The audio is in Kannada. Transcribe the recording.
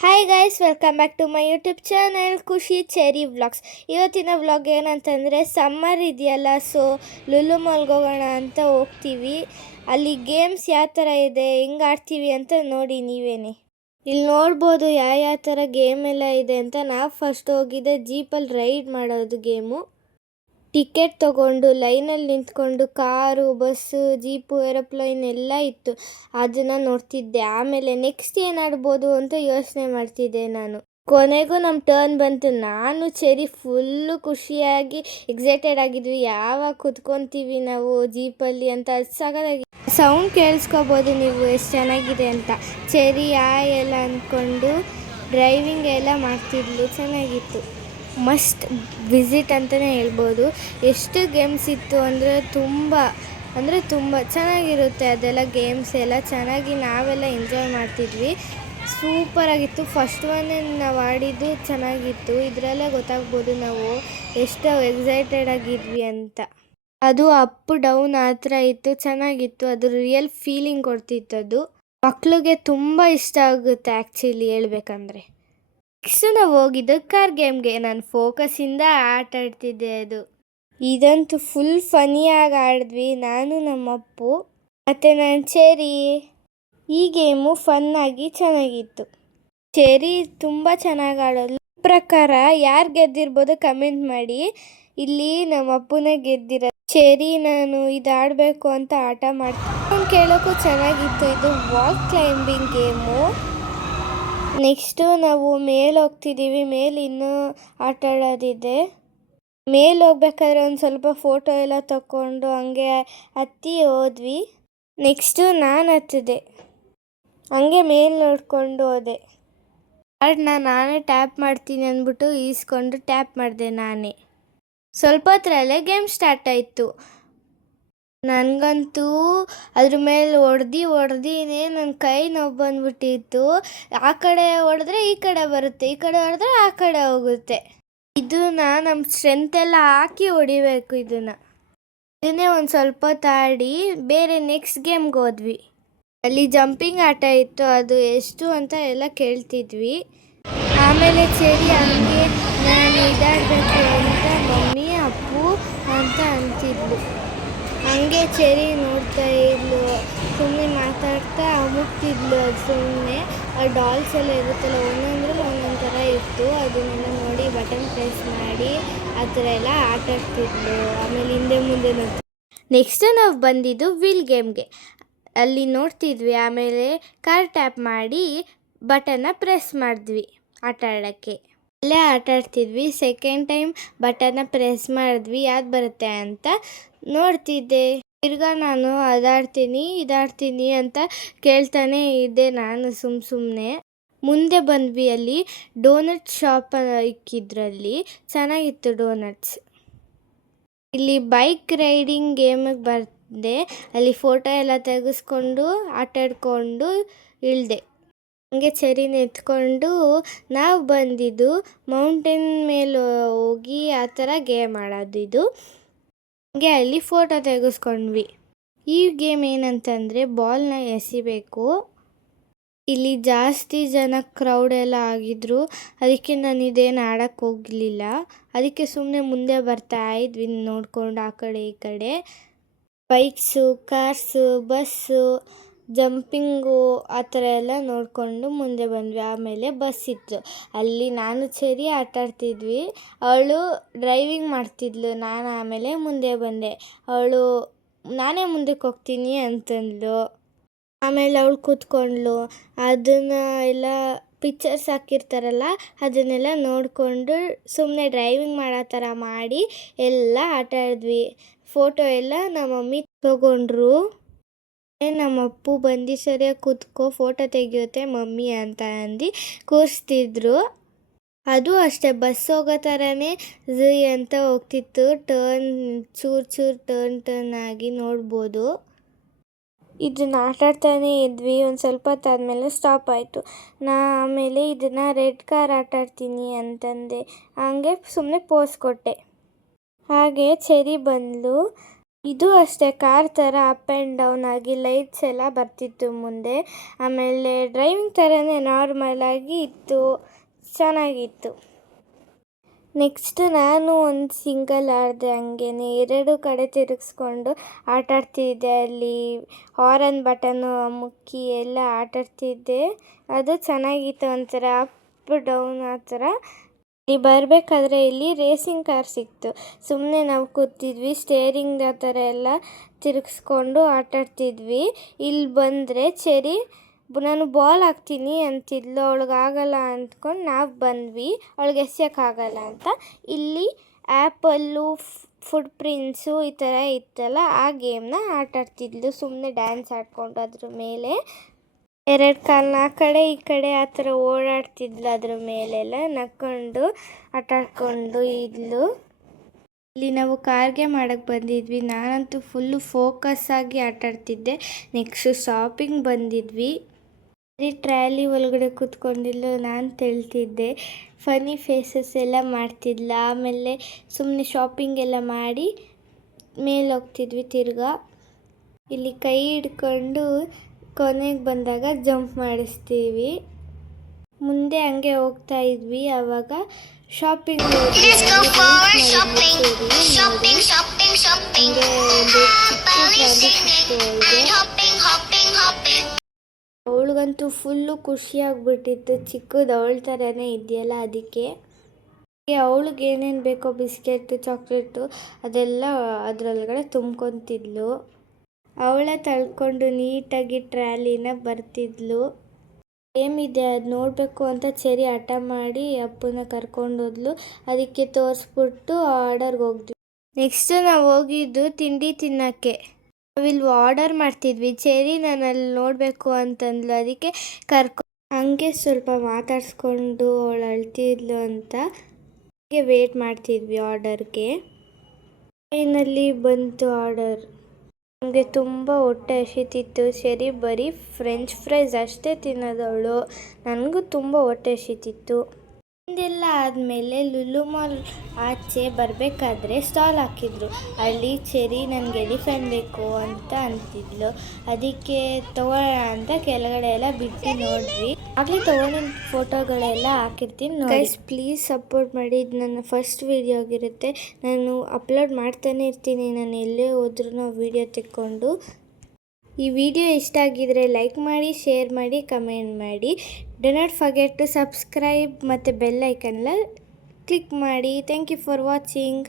Hi guys, welcome back to my YouTube channel Khushi cherry vlogs. ಇವತ್ತಿನ ವ್ಲಾಗ್ ಏನಂತಂದರೆ ಸಮ್ಮರ್ ಇದೆಯಲ್ಲ, ಸೊ ಲುಲು ಮಾಲ್ಗೆ ಹೋಗೋಣ ಅಂತ ಹೋಗ್ತೀವಿ. ಅಲ್ಲಿ ಗೇಮ್ಸ್ ಯಾವ ಥರ ಇದೆ, ಹೆಂಗೆ ಆಡ್ತೀವಿ ಅಂತ ನೋಡಿ ನೀವೇನೆ. ಇಲ್ಲಿ ನೋಡ್ಬೋದು ಯಾವ ಥರ ಗೇಮ್ ಎಲ್ಲ ಇದೆ ಅಂತ. ನಾವು ಫಸ್ಟ್ ಹೋಗಿದ್ದೆ ಜೀಪಲ್ಲಿ ರೈಡ್ ಮಾಡೋದು ಗೇಮು. ಟಿಕೆಟ್ ತೊಗೊಂಡು ಲೈನಲ್ಲಿ ನಿಂತ್ಕೊಂಡು ಕಾರು, ಬಸ್ಸು, ಜೀಪು, ಏರೋಪ್ಲೇನ್ ಎಲ್ಲ ಇತ್ತು. ಅದನ್ನು ನೋಡ್ತಿದ್ದೆ. ಆಮೇಲೆ ನೆಕ್ಸ್ಟ್ ಏನು ಆಡ್ಬೋದು ಅಂತ ಯೋಚನೆ ಮಾಡ್ತಿದ್ದೆ ನಾನು. ಕೊನೆಗೂ ನಮ್ಮ ಟರ್ನ್ ಬಂತು. ನಾನು ಚೆರಿ ಫುಲ್ಲು ಖುಷಿಯಾಗಿ ಎಕ್ಸೈಟೆಡ್ ಆಗಿದ್ವಿ. ಯಾವಾಗ ಕುತ್ಕೊತೀವಿ ನಾವು ಜೀಪಲ್ಲಿ ಅಂತ. ಸಾಕಾಗಿ ಸೌಂಡ್ ಕೇಳಿಸ್ಕೋಬೋದು ನೀವು ಎಷ್ಟು ಚೆನ್ನಾಗಿದೆ ಅಂತ. ಚೆರಿ ಎಲ್ಲ ಅಂದ್ಕೊಂಡು ಡ್ರೈವಿಂಗ್ ಎಲ್ಲ ಮಾಡ್ತಿದ್ಲು. ಚೆನ್ನಾಗಿತ್ತು. ಮಸ್ಟ್ ವಿಸಿಟ್ ಅಂತಲೇ ಹೇಳ್ಬೋದು. ಎಷ್ಟು ಗೇಮ್ಸ್ ಇತ್ತು ಅಂದರೆ ತುಂಬ ಚೆನ್ನಾಗಿರುತ್ತೆ. ಅದೆಲ್ಲ ಗೇಮ್ಸ್ ಎಲ್ಲ ಚೆನ್ನಾಗಿ ನಾವೆಲ್ಲ ಎಂಜಾಯ್ ಮಾಡ್ತಿದ್ವಿ. ಸೂಪರಾಗಿತ್ತು. ಫಸ್ಟ್ ಒನ್ ನಾವು ಆಡಿದ್ದು ಚೆನ್ನಾಗಿತ್ತು. ಇದರಲ್ಲೇ ಗೊತ್ತಾಗ್ಬೋದು ನಾವು ಎಷ್ಟು ಎಕ್ಸೈಟೆಡ್ ಆಗಿದ್ವಿ ಅಂತ. ಅದು ಅಪ್ ಡೌನ್ ಆ ಥರ ಇತ್ತು. ಚೆನ್ನಾಗಿತ್ತು. ಅದು ರಿಯಲ್ ಫೀಲಿಂಗ್ ಕೊಡ್ತಿತ್ತು. ಅದು ಮಕ್ಕಳಿಗೆ ತುಂಬ ಇಷ್ಟ ಆಗುತ್ತೆ ಆ್ಯಕ್ಚುಲಿ ಹೇಳ್ಬೇಕಂದ್ರೆ. ನೆಕ್ಸ್ಟ್ ನಾವು ಹೋಗಿದ್ದು ಕಾರ್ ಗೇಮ್ಗೆ. ನಾನು ಫೋಕಸ್ಸಿಂದ ಆಟ ಆಡ್ತಿದ್ದೆ. ಇದಂತೂ ಫುಲ್ ಫನಿಯಾಗಿ ಆಡಿದ್ವಿ, ನಾನು ನಮ್ಮಪ್ಪು ಮತ್ತು ನಾನು ಚೆರಿ. ಈ ಗೇಮು ಫನ್ನಾಗಿ ಚೆನ್ನಾಗಿತ್ತು. ಚೆರಿ ತುಂಬ ಚೆನ್ನಾಗಿ ಆಡೋದು. ಪ್ರಕಾರ ಯಾರು ಗೆದ್ದಿರ್ಬೋದು ಕಮೆಂಟ್ ಮಾಡಿ. ಇಲ್ಲಿ ನಮ್ಮ ಅಪ್ಪನೇ ಗೆದ್ದಿರೋ. ಚೆರಿ ನಾನು ಇದು ಆಡಬೇಕು ಅಂತ ಆಟ ಮಾಡ್ತೀನಿ. ಕೇಳೋಕ್ಕೂ ಚೆನ್ನಾಗಿತ್ತು. ಇದು ವಾಲ್ ಕ್ಲೈಂಬಿಂಗ್ ಗೇಮು. ನೆಕ್ಸ್ಟು ನಾವು ಮೇಲೆ ಹೋಗ್ತಿದ್ದೀವಿ. ಮೇಲೆ ಇನ್ನೂ ಆಟ ಆಡೋದಿದೆ. ಮೇಲೆ ಹೋಗ್ಬೇಕಾದ್ರೆ ಒಂದು ಸ್ವಲ್ಪ ಫೋಟೋ ಎಲ್ಲ ತಗೊಂಡು ಹಂಗೆ ಹತ್ತಿ ಹೋದ್ವಿ. ನೆಕ್ಸ್ಟು ನಾನು ಹತ್ತಿದೆ. ಹಂಗೆ ಮೇಲೆ ನೋಡ್ಕೊಂಡು ಹೋದೆ. ಕಾರ್ಡ್ನ ನಾನೇ ಟ್ಯಾಪ್ ಮಾಡ್ತೀನಿ ಅಂದ್ಬಿಟ್ಟು ಈಸ್ಕೊಂಡು ಟ್ಯಾಪ್ ಮಾಡಿದೆ ನಾನೇ. ಸ್ವಲ್ಪ ಹೊತ್ತರಲ್ಲೇ ಗೇಮ್ ಸ್ಟಾರ್ಟ್ ಆಯಿತು. ನನಗಂತೂ ಅದ್ರ ಮೇಲೆ ಹೊಡೆದಿನೇ ನನ್ನ ಕೈ ನೋವು ಬಂದ್ಬಿಟ್ಟಿತ್ತು. ಆ ಕಡೆ ಹೊಡೆದ್ರೆ ಈ ಕಡೆ ಬರುತ್ತೆ, ಈ ಕಡೆ ಹೊಡೆದ್ರೆ ಆ ಕಡೆ ಹೋಗುತ್ತೆ. ಇದನ್ನ ನಮ್ಮ ಸ್ಟ್ರೆಂತ್ ಎಲ್ಲ ಹಾಕಿ ಹೊಡಿಬೇಕು. ಇದನ್ನೇ ಒಂದು ಸ್ವಲ್ಪ ತಾಡಿ ಬೇರೆ ನೆಕ್ಸ್ಟ್ ಗೇಮ್ಗೆ ಹೋದ್ವಿ. ಅಲ್ಲಿ ಜಂಪಿಂಗ್ ಆಟ ಇತ್ತು. ಅದು ಎಷ್ಟು ಅಂತ ಎಲ್ಲ ಕೇಳ್ತಿದ್ವಿ. ಆಮೇಲೆ ಚೆರಿ ಹಂಗೆ ನಾನು ಇದಾಡಬೇಕು ಅಂತ ಮಮ್ಮಿ ಅಪ್ಪು ಅಂತ ಅಂತಿದ್ಲು. ಹಂಗೆ ಚೆರಿ ನೋಡ್ತಾ ಇದ್ಲು, ಸುಮ್ಮನೆ ಮಾತಾಡ್ತಾ ಅಮುಕ್ತಿದ್ಲು. ಅದು ಸುಮ್ಮನೆ ಆ ಡಾಲ್ಸ್ ಎಲ್ಲ ಇರುತ್ತಲ್ಲ, ಒಂದೊಂದ್ರಲ್ಲಿ ಒಂದೊಂದು ಥರ ಇತ್ತು. ಅದನ್ನೆಲ್ಲ ನೋಡಿ ಬಟನ್ ಪ್ರೆಸ್ ಮಾಡಿ ಆ ಥರ ಎಲ್ಲ ಆಟ ಆಡ್ತಿದ್ಲು. ಆಮೇಲೆ ಹಿಂದೆ ಮುಂದೆ ನೋಡ್ತಿದ್ವಿ. ನೆಕ್ಸ್ಟ್ ನಾವು ಬಂದಿದ್ದು ವೀಲ್ ಗೇಮ್ಗೆ. ಅಲ್ಲಿ ನೋಡ್ತಿದ್ವಿ. ಆಮೇಲೆ ಕಾರ್ ಟ್ಯಾಪ್ ಮಾಡಿ ಬಟನ್ನ ಪ್ರೆಸ್ ಮಾಡಿದ್ವಿ ಆಟ ಆಡೋಕ್ಕೆ. ಅಲ್ಲೇ ಆಟ ಆಡ್ತಿದ್ವಿ. ಸೆಕೆಂಡ್ ಟೈಮ್ ಬಟನ್ನ ಪ್ರೆಸ್ ಮಾಡಿದ್ವಿ ಯಾವ್ದು ಬರುತ್ತೆ ಅಂತ ನೋಡ್ತಿದ್ದೆ. ತಿರ್ಗಾ ನಾನು ಇದಾಡ್ತೀನಿ ಅಂತ ಕೇಳ್ತಾನೆ ಇದ್ದೆ ನಾನು ಸುಮ್ಮನೆ. ಮುಂದೆ ಬಂದ್ವಿ. ಅಲ್ಲಿ ಡೋನಟ್ ಶಾಪ್ ಇಕ್ಕಿದ್ರಲ್ಲಿ ಚೆನ್ನಾಗಿತ್ತು ಡೋನಟ್ಸ್. ಇಲ್ಲಿ ಬೈಕ್ ರೈಡಿಂಗ್ ಗೇಮಿಗೆ ಬಂದೆ. ಅಲ್ಲಿ ಫೋಟೋ ಎಲ್ಲ ತೆಗೆಸ್ಕೊಂಡು ಆಟ ಆಡ್ಕೊಂಡು ಇಳಿದೆ. ಹಂಗೆ ಚೆರಿನ ಎತ್ಕೊಂಡು ನಾವು ಬಂದಿದ್ದು ಮೌಂಟೇನ್ ಮೇಲೆ ಹೋಗಿ ಆ ಥರ ಗೇಮ್ ಆಡೋದು. ಹಂಗೆ ಅಲ್ಲಿ ಫೋಟೋ ತೆಗೆಸ್ಕೊಂಡ್ವಿ. ಈ ಗೇಮ್ ಏನಂತಂದರೆ ಬಾಲ್ನ ಎಸಿಬೇಕು. ಇಲ್ಲಿ ಜಾಸ್ತಿ ಜನ ಕ್ರೌಡ್ ಎಲ್ಲ ಆಗಿದ್ರು. ಅದಕ್ಕೆ ನಾನು ಇದೇನು ಆಡೋಕ್ಕೆ ಹೋಗಲಿಲ್ಲ. ಅದಕ್ಕೆ ಸುಮ್ಮನೆ ಮುಂದೆ ಬರ್ತಾ ಇದ್ವಿ ನೋಡ್ಕೊಂಡು ಆ ಕಡೆ ಈ ಕಡೆ. ಬೈಕ್ಸು, ಕಾರ್ಸು, ಬಸ್ಸು, ಜಂಪಿಂಗು ಆ ಥರ ಎಲ್ಲ ನೋಡಿಕೊಂಡು ಮುಂದೆ ಬಂದ್ವಿ. ಆಮೇಲೆ ಬಸ್ ಇತ್ತು. ಅಲ್ಲಿ ನಾನು ಚೆರಿ ಆಟ ಆಡ್ತಿದ್ವಿ. ಅವಳು ಡ್ರೈವಿಂಗ್ ಮಾಡ್ತಿದ್ಲು. ನಾನು ಆಮೇಲೆ ಮುಂದೆ ಬಂದೆ. ಅವಳು ನಾನೇ ಮುಂದಕ್ಕೆ ಹೋಗ್ತೀನಿ ಅಂತಂದ್ಲು. ಆಮೇಲೆ ಅವಳು ಕೂತ್ಕೊಂಡ್ಳು. ಅದನ್ನು ಎಲ್ಲ ಪಿಕ್ಚರ್ಸ್ ಹಾಕಿರ್ತಾರಲ್ಲ ಅದನ್ನೆಲ್ಲ ನೋಡಿಕೊಂಡು ಸುಮ್ಮನೆ ಡ್ರೈವಿಂಗ್ ಮಾಡೋ ಥರ ಮಾಡಿ ಎಲ್ಲ ಆಟ ಆಡಿದ್ವಿ. ಫೋಟೋ ಎಲ್ಲ ನಮ್ಮ ಮಮ್ಮಿ ತೊಗೊಂಡ್ರು. ನಮ್ಮ ಅಪ್ಪು ಬಂದು ಸರಿಯಾಗಿ ಕೂತ್ಕೋ ಫೋಟೋ ತೆಗಿಯುತ್ತೆ ಮಮ್ಮಿ ಅಂತ ಅಂದು ಕೂರಿಸ್ತಿದ್ರು. ಅದು ಅಷ್ಟೇ ಬಸ್ ಹೋಗೋ ಥರನೇ ಅಂತ ಹೋಗ್ತಿತ್ತು. ಚೂರು ಟರ್ನ್ ಆಗಿ ನೋಡ್ಬೋದು. ಇದನ್ನು ಆಟಾಡ್ತಾನೇ ಇದ್ವಿ. ಒಂದು ಸ್ವಲ್ಪ ಹೊತ್ತಾದಮೇಲೆ ಸ್ಟಾಪ್ ಆಯಿತು. ಆಮೇಲೆ ಇದನ್ನು ರೆಡ್ ಕಾರ್ ಆಟ ಆಡ್ತೀನಿ ಅಂತಂದೆ. ಹಂಗೆ ಸುಮ್ಮನೆ ಪೋಸ್ ಕೊಟ್ಟೆ. ಹಾಗೆ ಚೆರಿ ಬಂದಳು. ಇದು ಅಷ್ಟೇ ಕಾರ್ ಥರ ಅಪ್ ಆ್ಯಂಡ್ ಡೌನ್ ಆಗಿ ಲೈಟ್ಸ್ ಎಲ್ಲ ಬರ್ತಿತ್ತು ಮುಂದೆ. ಆಮೇಲೆ ಡ್ರೈವಿಂಗ್ ಥರನೇ ನಾರ್ಮಲಾಗಿ ಇತ್ತು, ಚೆನ್ನಾಗಿತ್ತು. ನೆಕ್ಸ್ಟ್ ನಾನು ಒಂದು ಸಿಂಗಲ್ ಆಡಿದೆ ಹಂಗೇನೆ 2 ಕಡೆ ತಿರುಗಿಸ್ಕೊಂಡು ಆಟಾಡ್ತಿದ್ದೆ. ಅಲ್ಲಿ ಹಾರನ್ ಬಟನ್ನು ಮುಕ್ಕಿ ಎಲ್ಲ ಆಟಾಡ್ತಿದ್ದೆ. ಅದು ಚೆನ್ನಾಗಿತ್ತು, ಒಂಥರ ಅಪ್ ಡೌನ್ ಆ ಥರ. ಇಲ್ಲಿ ಬರಬೇಕಾದ್ರೆ ಇಲ್ಲಿ ರೇಸಿಂಗ್ ಕಾರ್ ಸಿಕ್ತು. ಸುಮ್ಮನೆ ನಾವು ಕೂತಿದ್ವಿ, ಸ್ಟೇರಿಂಗ್ ಆ ಥರ ಎಲ್ಲ ತಿರುಗಿಸ್ಕೊಂಡು ಆಟಾಡ್ತಿದ್ವಿ. ಇಲ್ಲಿ ಬಂದರೆ ಚೆರಿ ನಾನು ಬಾಲ್ ಹಾಕ್ತೀನಿ ಅಂತಿದ್ಲು, ಅವಳಿಗಾಗಲ್ಲ ಅಂದ್ಕೊಂಡು ನಾವು ಬಂದ್ವಿ, ಅವಳಿಗೆ ಎಸೆಯೋಕ್ಕಾಗಲ್ಲ ಅಂತ. ಇಲ್ಲಿ ಆ್ಯಪಲ್ಲು, ಫುಟ್ ಪ್ರಿಂಟ್ಸು ಈ ಥರ ಇತ್ತಲ್ಲ, ಆ ಗೇಮ್ನ ಆಟಾಡ್ತಿದ್ಲು ಸುಮ್ಮನೆ ಡ್ಯಾನ್ಸ್ ಆಡಿಕೊಂಡು. ಅದ್ರ ಮೇಲೆ 2 ಕಾಲನ್ನ ಆ ಕಡೆ ಈ ಕಡೆ ಆ ಥರ ಓಡಾಡ್ತಿದ್ಲು, ಅದ್ರ ಮೇಲೆಲ್ಲ ನಕ್ಕೊಂಡು ಆಟಾಡ್ಕೊಂಡು ಇದ್ಲು. ಇಲ್ಲಿ ನಾವು ಕಾರ್ಗೆ ಮಾಡೋಕ್ಕೆ ಬಂದಿದ್ವಿ. ನಾನಂತೂ ಫುಲ್ಲು ಫೋಕಸ್ ಆಗಿ ಆಟಾಡ್ತಿದ್ದೆ. ನೆಕ್ಸ್ಟು ಶಾಪಿಂಗ್ ಬಂದಿದ್ವಿ. ಟ್ರ್ಯಾಲಿ ಒಳಗಡೆ ಕೂತ್ಕೊಂಡಿದ್ಲು, ನಾನು ತಿಳ್ತಿದ್ದೆ. ಫನಿ ಫೇಸಸ್ ಎಲ್ಲ ಮಾಡ್ತಿದ್ಲ. ಆಮೇಲೆ ಸುಮ್ಮನೆ ಶಾಪಿಂಗ್ ಎಲ್ಲ ಮಾಡಿ ಮೇಲೆ ಹೋಗ್ತಿದ್ವಿ ತಿರ್ಗಾ. ಇಲ್ಲಿ ಕೈ ಹಿಡ್ಕೊಂಡು ಕೊನೆಗೆ ಬಂದಾಗ ಜಂಪ್ ಮಾಡಿಸ್ತೀವಿ. ಮುಂದೆ ಹಂಗೆ ಹೋಗ್ತಾ ಇದ್ವಿ. ಆವಾಗ ಶಾಪಿಂಗ್ ಅವಳಿಗಂತೂ ಫುಲ್ಲು ಖುಷಿಯಾಗ್ಬಿಟ್ಟಿತ್ತು. ಚಿಕ್ಕದು ಅವಳ ಥರನೇ ಇದೆಯಲ್ಲ, ಅದಕ್ಕೆ ಅವಳಿಗೆ ಏನೇನು ಬೇಕೋ ಬಿಸ್ಕೆಟು, ಚಾಕ್ಲೇಟು ಅದೆಲ್ಲ ಅದರೊಳಗಡೆ ತುಂಬ್ಕೊತಿದ್ಲು. ಅವಳೇ ತಳ್ಕೊಂಡು ನೀಟಾಗಿ ಟ್ರ್ಯಾಲಿನ ಬರ್ತಿದ್ಲು. ಏನಿದೆ ಅದು ನೋಡಬೇಕು ಅಂತ ಚೆರಿ ಹಠ ಮಾಡಿ ಅಪ್ಪನ ಕರ್ಕೊಂಡೋದ್ಲು. ಅದಕ್ಕೆ ತೋರಿಸ್ಬಿಟ್ಟು ಆರ್ಡರ್ಗೆ ಹೋದ್ವಿ. ನೆಕ್ಸ್ಟ್ ನಾವು ಹೋಗಿದ್ದು ತಿಂಡಿ ತಿನ್ನೋಕ್ಕೆ. ನಾವಿಲ್ಲಿ ಆರ್ಡರ್ ಮಾಡ್ತಿದ್ವಿ. ಚೆರಿ ನಾನು ಅಲ್ಲಿ ನೋಡಬೇಕು ಅಂತಂದ್ಲು, ಅದಕ್ಕೆ ಹಂಗೆ ಸ್ವಲ್ಪ ಮಾತಾಡಿಸ್ಕೊಂಡು ಅವಳು ಅಳ್ತಿದ್ಲು ಅಂತ ಹಾಗೆ ವೇಟ್ ಮಾಡ್ತಿದ್ವಿ ಆರ್ಡರ್ಗೆ. ಟ್ರೈನಲ್ಲಿ ಬಂತು ಆರ್ಡರ್. ನಮಗೆ ತುಂಬ ಹೊಟ್ಟೆ ಹಸಿತಿತ್ತು. ಚೆರಿ ಬರೀ ಫ್ರೆಂಚ್ ಫ್ರೈಸ್ ಅಷ್ಟೇ ತಿನ್ನೋದವಳು. ನನಗೂ ತುಂಬ ಹೊಟ್ಟೆ ಹಸಿತಿತ್ತು. ಇದೆಲ್ಲ ಆದಮೇಲೆ ಲುಲು ಮಾಲ್ ಆಚೆ ಬರಬೇಕಾದ್ರೆ ಸ್ಟಾಲ್ ಹಾಕಿದ್ರು. ಅಲ್ಲಿ ಚೆರಿ ನನಗೆ ಎಲಿಫೆಂಟ್ ಬೇಕು ಅಂತ ಅಂತಿದ್ಲು. ಅದಕ್ಕೆ ತಗೊಳ್ಳೋಣ ಅಂತ ಕೆಳಗಡೆ ಎಲ್ಲ ಬಿಟ್ಟು ನೋಡಿದ್ವಿ. ಆಗಲೇ ತೊಗೊಂಡಿದ್ದ ಫೋಟೋಗಳೆಲ್ಲ ಹಾಕಿರ್ತೀನಿ ನೋಡಿ. ಗೈಸ್ ಪ್ಲೀಸ್ ಸಪೋರ್ಟ್ ಮಾಡಿ. ಇದು ನನ್ನ ಫಸ್ಟ್ ವೀಡಿಯೋ ಆಗಿರುತ್ತೆ. ನಾನು ಅಪ್ಲೋಡ್ ಮಾಡ್ತಾನೆ ಇರ್ತೀನಿ, ನಾನು ಎಲ್ಲೇ ಹೋದ್ರೂ ವೀಡಿಯೋ ತೆಕ್ಕೊಂಡು. ಈ ವಿಡಿಯೋ ಇಷ್ಟ ಆಗಿದ್ರೆ ಲೈಕ್ ಮಾಡಿ, ಶೇರ್ ಮಾಡಿ, ಕಮೆಂಟ್ ಮಾಡಿ. Do not forget to subscribe ಮತ್ತು ಬೆಲ್ ಐಕನ್ನೆಲ್ಲ ಕ್ಲಿಕ್ ಮಾಡಿ. Thank you for watching.